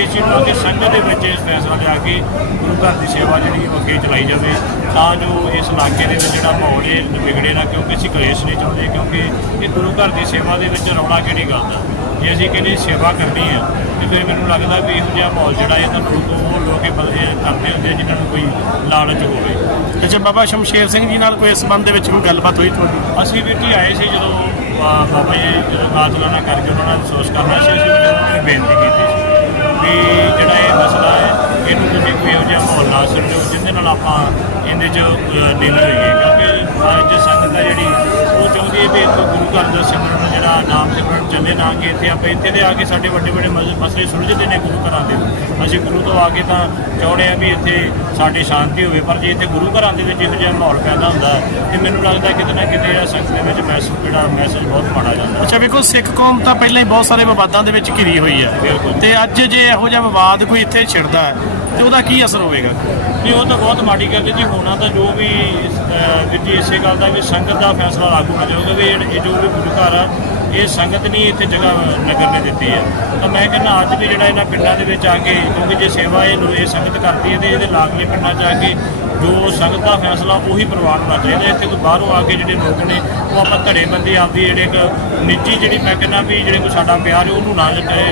ਇਸ ਚੀਜ਼ ਨੂੰ ਅਸੀਂ ਸੰਗਤ ਦੇ ਵਿੱਚ ਇਸ ਫੈਸਲਾ ਲਿਆ ਕੇ ਗੁਰੂ ਘਰ ਦੀ ਸੇਵਾ ਜਿਹੜੀ ਉਹ ਅੱਗੇ ਚਲਾਈ ਜਾਵੇ। ਤਾਂ ਜੋ ਇਸ ਇਲਾਕੇ ਦੇ ਵਿੱਚ ਜਿਹੜਾ ਮਾਹੌਲ ਹੈ ਇਹ ਵਿਗੜੇ ਨਾ ਕਿਉਂਕਿ ਅਸੀਂ ਕਲੇਸ਼ ਨਹੀਂ ਚਾਹੁੰਦੇ ਕਿਉਂਕਿ ਇਹ ਗੁਰੂ ਘਰ ਦੀ ਸੇਵਾ ਦੇ ਵਿੱਚ ਰੌਲਾ ਕਿਹੜੀ ਗੱਲ ਦਾ ਜੇ ਅਸੀਂ ਕਹਿੰਦੇ ਸੇਵਾ ਕਰਨੀ ਹੈ ਤੇ ਫਿਰ ਮੈਨੂੰ ਲੱਗਦਾ ਵੀ ਇਹੋ ਜਿਹਾ ਮਾਹੌਲ ਜਿਹੜਾ ਇਹ ਤਾਂ ਲੋਕ ਉਹ ਲੋਕ ਇਹ ਬਦਲੇ ਕਰਦੇ ਹੁੰਦੇ ਜਿਨ੍ਹਾਂ ਨੂੰ ਕੋਈ ਲਾਲਚ ਹੋਵੇ। ਅੱਛਾ ਬਾਬਾ ਸ਼ਮਸ਼ੇਰ ਸਿੰਘ ਜੀ ਨਾਲ ਕੋਈ ਇਸ ਸੰਬੰਧ ਦੇ ਵਿੱਚ ਕੋਈ ਗੱਲਬਾਤ ਹੋਈ ਤੁਹਾਡੀ? ਅਸੀਂ ਵੀਰ ਜੀ ਆਏ ਸੀ ਜਦੋਂ ਬਾਬਾ ਜੀ ਜਦੋਂ ਨਾਚਲਾਨਾ ਕਰਕੇ ਉਹਨਾਂ ਨਾਲ ਅਫਸੋਸ ਕਰਨਾ ਸੀ ਅਸੀਂ ਉਹਨਾਂ ਨੂੰ ਬੇਨਤੀ ਕੀਤੀ ਸੀ ਵੀ ਜਿਹੜਾ ਇਹ ਮਸਲਾ ਹੈ ਇਹਨੂੰ ਤੁਸੀਂ ਕੋਈ ਇਹੋ ਜਿਹਾ ਮਾਹੌਲ ਨਾ ਸਿਰਜੋ ਜਿਹਦੇ ਨਾਲ ਆਪਾਂ ਇਹਦੇ 'ਚ ਅ, ਨੀਲ ਹੋਈਏ ਕਿਉਂਕਿ ਅੱਜ ਸੰਗਤ ਹੈ ਜਿਹੜੀ ਨਾਮ ਸਿਮਰਨ ਚੱਲੇ ਨਾ ਕਿ ਇੱਥੇ ਆਪਾਂ ਇੱਥੇ ਦੇ ਆ ਕੇ ਸਾਡੇ ਵੱਡੇ ਵੱਡੇ ਮਸ- ਮਸਲੇ ਸੁਲਝਦੇ ਨੇ ਗੁਰੂ ਘਰਾਂ ਦੇ। ਅਸੀਂ ਗੁਰੂ ਤੋਂ ਆ ਕੇ ਤਾਂ ਚਾਹੁੰਦੇ ਆ ਵੀ ਇੱਥੇ ਸਾਡੀ ਸ਼ਾਂਤੀ ਹੋਵੇ ਪਰ ਜੇ ਇੱਥੇ ਗੁਰੂ ਘਰਾਂ ਦੇ ਵਿੱਚ ਇਹੋ ਜਿਹਾ ਮਾਹੌਲ ਪੈਦਾ ਹੁੰਦਾ ਤੇ ਮੈਨੂੰ ਲੱਗਦਾ ਕਿਤੇ ਨਾ ਕਿਤੇ ਜਿਹੜਾ ਸੰਗਤ ਦੇ ਵਿੱਚ ਮੈਸੇਜ ਜਿਹੜਾ ਮੈਸੇਜ ਬਹੁਤ ਮਾੜਾ ਜਾਂਦਾ ਅੱਛਾ ਵੇਖੋ ਸਿੱਖ ਕੌਮ ਤਾਂ ਪਹਿਲਾਂ ਹੀ ਬਹੁਤ ਸਾਰੇ ਵਿਵਾਦਾਂ ਦੇ ਵਿੱਚ ਘਿਰੀ ਹੋਈ ਹੈ। ਬਿਲਕੁਲ। ਤੇ ਅੱਜ ਜੇ ਇਹੋ ਜਿਹਾ ਵਿਵਾਦ ਕੋਈ ਇੱਥੇ ਛਿੜਦਾ ਹੈ ਤੇ ਉਹਦਾ ਕੀ ਅਸਰ ਹੋਵੇਗਾ? ਨਹੀਂ ਉਹ ਤਾਂ ਬਹੁਤ ਮਾੜੀ ਗੱਲ ਹੈ ਜੀ ਹੋਣਾ ਤਾਂ ਜੋ ਵੀ ਜੀ ਇਸੇ ਗੱਲ ਦਾ ਵੀ ਸੰਗਤ ਦਾ ਫੈਸਲਾ ਲਾਗੂ ਹੋ ਜਾਊਗਾ ਵੀ ਇਹ ਇਹ ਜੋ ਵੀ ਗੁਰੂ ਘਰ ਆ ਇਹ ਸੰਗਤ ਨਹੀਂ ਇੱਥੇ ਜਗ੍ਹਾ ਨਗਰ ਨੇ ਦਿੱਤੀ ਹੈ ਤਾਂ ਮੈਂ ਕਹਿੰਦਾ ਅੱਜ ਵੀ ਜਿਹੜਾ ਇਹਨਾਂ ਪਿੰਡਾਂ ਦੇ ਵਿੱਚ ਆ ਕੇ, ਕਿਉਂਕਿ ਜੇ ਸੇਵਾ ਇਹ ਇਹ ਸੰਗਤ ਕਰਦੀ ਹੈ ਤੇ ਇਹਦੇ ਲਾਗਲੇ ਪਿੰਡਾਂ 'ਚ ਆ ਕੇ ਜੋ ਸੰਗਤ ਦਾ ਫੈਸਲਾ ਉਹੀ ਪ੍ਰਵਾਨ ਹੋਣਾ ਚਾਹੀਦਾ। ਇੱਥੇ ਕੋਈ ਬਾਹਰੋਂ ਆ ਕੇ ਜਿਹੜੇ ਲੋਕ ਨੇ, ਉਹ ਆਪਾਂ ਧੜੇਬੰਦੀ ਆਪਦੀ ਜਿਹੜੇ ਇੱਕ ਨਿੱਜੀ ਜਿਹੜੀ ਮੈਂ ਕਹਿੰਦਾ ਵੀ ਜਿਹੜੇ ਕੋਈ ਸਾਡਾ ਪਿਆਰ ਹੈ, ਉਹਨੂੰ ਨਾ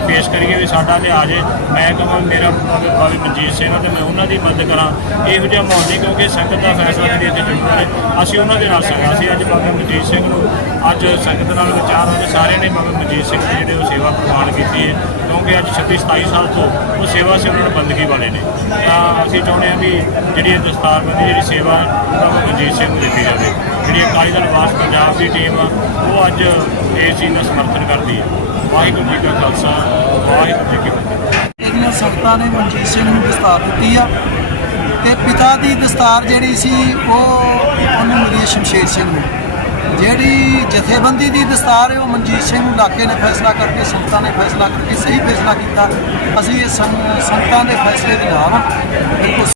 ਪੇਸ਼ ਕਰੀਏ ਵੀ ਸਾਡਾ ਲਿਹਾਜ਼ ਹੈ। ਮੈਂ ਕਹਾਂ, ਮੇਰਾ ਭਾਵੇਂ ਮਨਜੀਤ ਸਿੰਘ ਆ ਤੇ ਮੈਂ ਉਹਨਾਂ ਦੀ ਮਦਦ ਕਰਾਂ। ਇਹੋ ਜਿਹਾ ਮਾਹੌਲ ਨਹੀਂ ਕਿਉਂਕਿ ਸੰਗਤ ਦਾ ਫੈਸਲਾ ਜਿਹੜੀ ਇੱਥੇ ਚੁਣਦਾ ਹੈ। ਅਸੀਂ ਉਹਨਾਂ ਦੇ ਨਾਲ ਸੰਗਤ ਸੀ, ਅੱਜ ਬਾਬਾ ਮਨਜੀਤ ਸਿੰਘ ਨੂੰ ਅੱਜ ਸੰਗਤ ਨਾਲ ਵਿਚਾਰ ਹੋਏ ਸਾਰਿਆਂ ਨੇ ਬਾਬਾ ਮਨਜੀਤ ਸਿੰਘ ਦੀ ਜਿਹੜੇ ਉਹ ਸੇਵਾ ਪ੍ਰਵਾਨ ਕੀਤੀ ਹੈ। ਕਿਉਂਕਿ ਅੱਜ 26 27 ਸਾਲ ਤੋਂ ਉਹ ਸੇਵਾ ਸੀ ਉਹਨਾਂ ਨੂੰ ਬੰਦਗੀ ਵਾਲੇ ਨੇ। ਤਾਂ ਅਸੀਂ ਚਾਹੁੰਦੇ ਹਾਂ ਵੀ ਜਿਹੜੀ ਇਹ ਦਸਤਾਰਬੰਦੀ ਜਿਹੜੀ ਸੇਵਾ ਹੈ, ਉਹ ਬਾਬਾ ਮਨਜੀਤ ਸਿੰਘ ਨੂੰ ਦਿੱਤੀ ਜਾਵੇ। ਜਿਹੜੀ ਅਕਾਲੀ ਦਲ ਵਾਸ ਪੰਜਾਬ ਦੀ ਟੀਮ ਆ ਉਹ ਅੱਜ ਇਸ ਚੀਜ਼ ਦਾ ਸਮਰਥਨ ਕਰਦੀ ਹੈ। ਵਾਹਿਗੁਰੂ ਜੀ ਕਾ ਖਾਲਸਾ ਵਾਹਿਗੁਰੂ ਜੀ ਕੀ ਫਤਿਹ। ਇਹਦੀਆਂ ਸੰਗਤਾਂ ਨੇ ਮਨਜੀਤ ਸਿੰਘ ਨੂੰ ਦਸਤਾਰ ਦਿੱਤੀ ਆ ਤੇ ਪਿਤਾ ਦੀ ਦਸਤਾਰ ਜਿਹੜੀ ਸੀ ਉਹ ਉਹਨੂੰ ਮਿਲੀ ਸ਼ਮਸ਼ੇਰ ਸਿੰਘ ਨੂੰ। ਜਿਹੜੀ ਜਥੇਬੰਦੀ ਦੀ ਦਸਤਾਰ ਹੈ, ਉਹ ਮਨਜੀਤ ਸਿੰਘ ਨੂੰ ਇਲਾਕੇ ਨੇ ਫੈਸਲਾ ਕਰਕੇ, ਸੰਗਤਾਂ ਨੇ ਫੈਸਲਾ ਕਰਕੇ, ਸਹੀ ਫੈਸਲਾ ਕੀਤਾ। ਅਸੀਂ ਇਹ ਸੰਗਤਾਂ ਦੇ ਫੈਸਲੇ ਦੇ ਨਾਲ ਬਿਲਕੁਲ